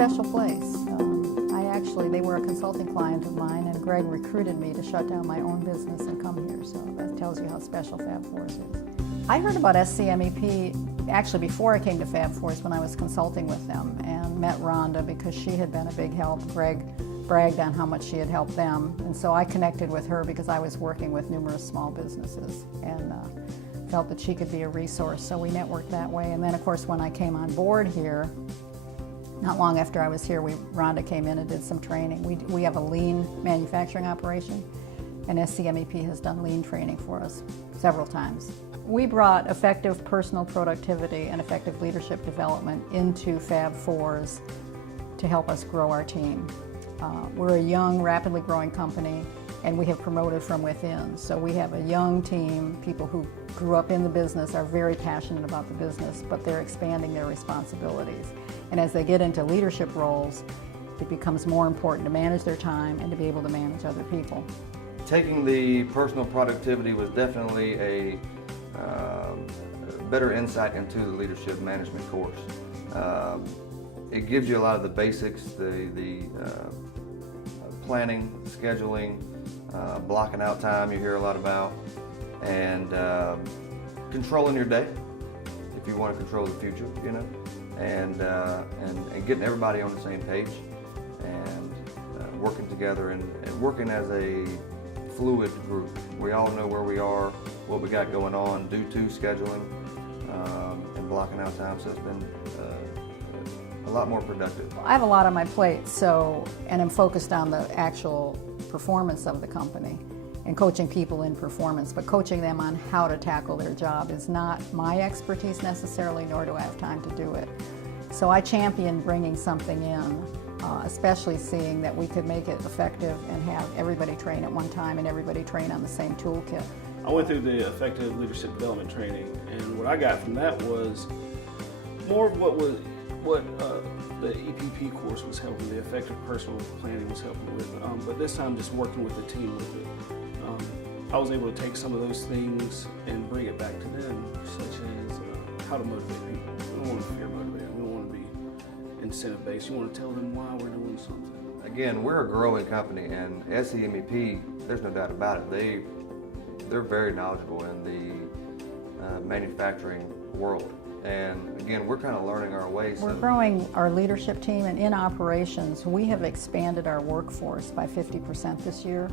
special place. They were a consulting client of mine, and Greg recruited me to shut down my own business and come here, so that tells you how special Fab Fours is. I heard about SCMEP actually before I came to Fab Fours when I was consulting with them, and met Rhonda because she had been a big help. Greg bragged on how much she had helped them, and so I connected with her because I was working with numerous small businesses and felt that she could be a resource, so we networked that way. And then of course when I came on board here, not long after I was here, Rhonda came in and did some training. We have a lean manufacturing operation, and SCMEP has done lean training for us several times. We brought effective personal productivity and effective leadership development into Fab Fours to help us grow our team. We're a young, rapidly growing company, and we have promoted from within. So we have a young team, people who grew up in the business, are very passionate about the business, but they're expanding their responsibilities. And as they get into leadership roles, it becomes more important to manage their time and to be able to manage other people. Taking the personal productivity was definitely a better insight into the leadership management course. It gives you a lot of the basics, the planning, scheduling, blocking out time you hear a lot about, and controlling your day if you want to control the future, you know, and getting everybody on the same page, and working together and working as a fluid group. We all know where we are, what we got going on, due to scheduling and blocking out time, so it's been a lot more productive. I have a lot on my plate, and I'm focused on the actual performance of the company and coaching people in performance, but coaching them on how to tackle their job is not my expertise necessarily, nor do I have time to do it. So I champion bringing something in, especially seeing that we could make it effective and have everybody train at one time and everybody train on the same toolkit. I went through the effective leadership development training, and what I got from that was more of what the EPP course was helping, the effective personal planning was helping with, but this time just working with the team with it. I was able to take some of those things and bring it back to them, such as how to motivate people. We don't want to fear motivate them. We don't want to be incentive-based. You want to tell them why we're doing something. Again, we're a growing company, and SCMEP, there's no doubt about it, they're very knowledgeable in the manufacturing world. And again, we're kind of learning our way. We're growing our leadership team, and in operations, we have expanded our workforce by 50% this year.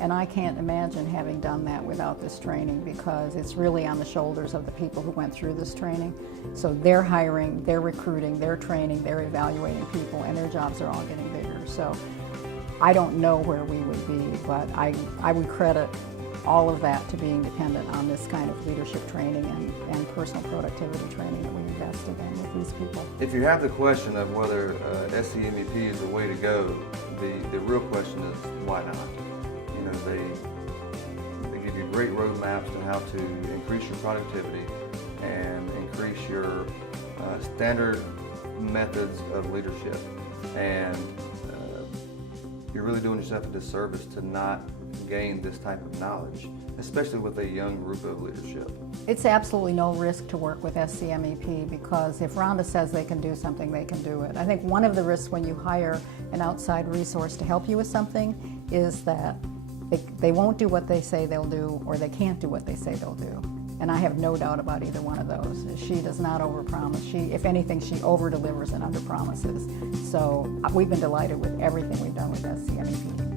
And I can't imagine having done that without this training, because it's really on the shoulders of the people who went through this training. So they're hiring, they're recruiting, they're training, they're evaluating people, and their jobs are all getting bigger. So I don't know where we would be, but I would credit all of that to being dependent on this kind of leadership training and personal productivity training that we invested in with these people. If you have the question of whether SCMEP is the way to go, the real question is why not? You know, they give you great roadmaps to how to increase your productivity and increase your standard methods of leadership, and you're really doing yourself a disservice to not gain this type of knowledge, especially with a young group of leadership. It's absolutely no risk to work with SCMEP, because if Rhonda says they can do something, they can do it. I think one of the risks when you hire an outside resource to help you with something is that they won't do what they say they'll do, or they can't do what they say they'll do. And I have no doubt about either one of those. She does not overpromise. If anything, she over-delivers and under-promises. So we've been delighted with everything we've done with SCMEP.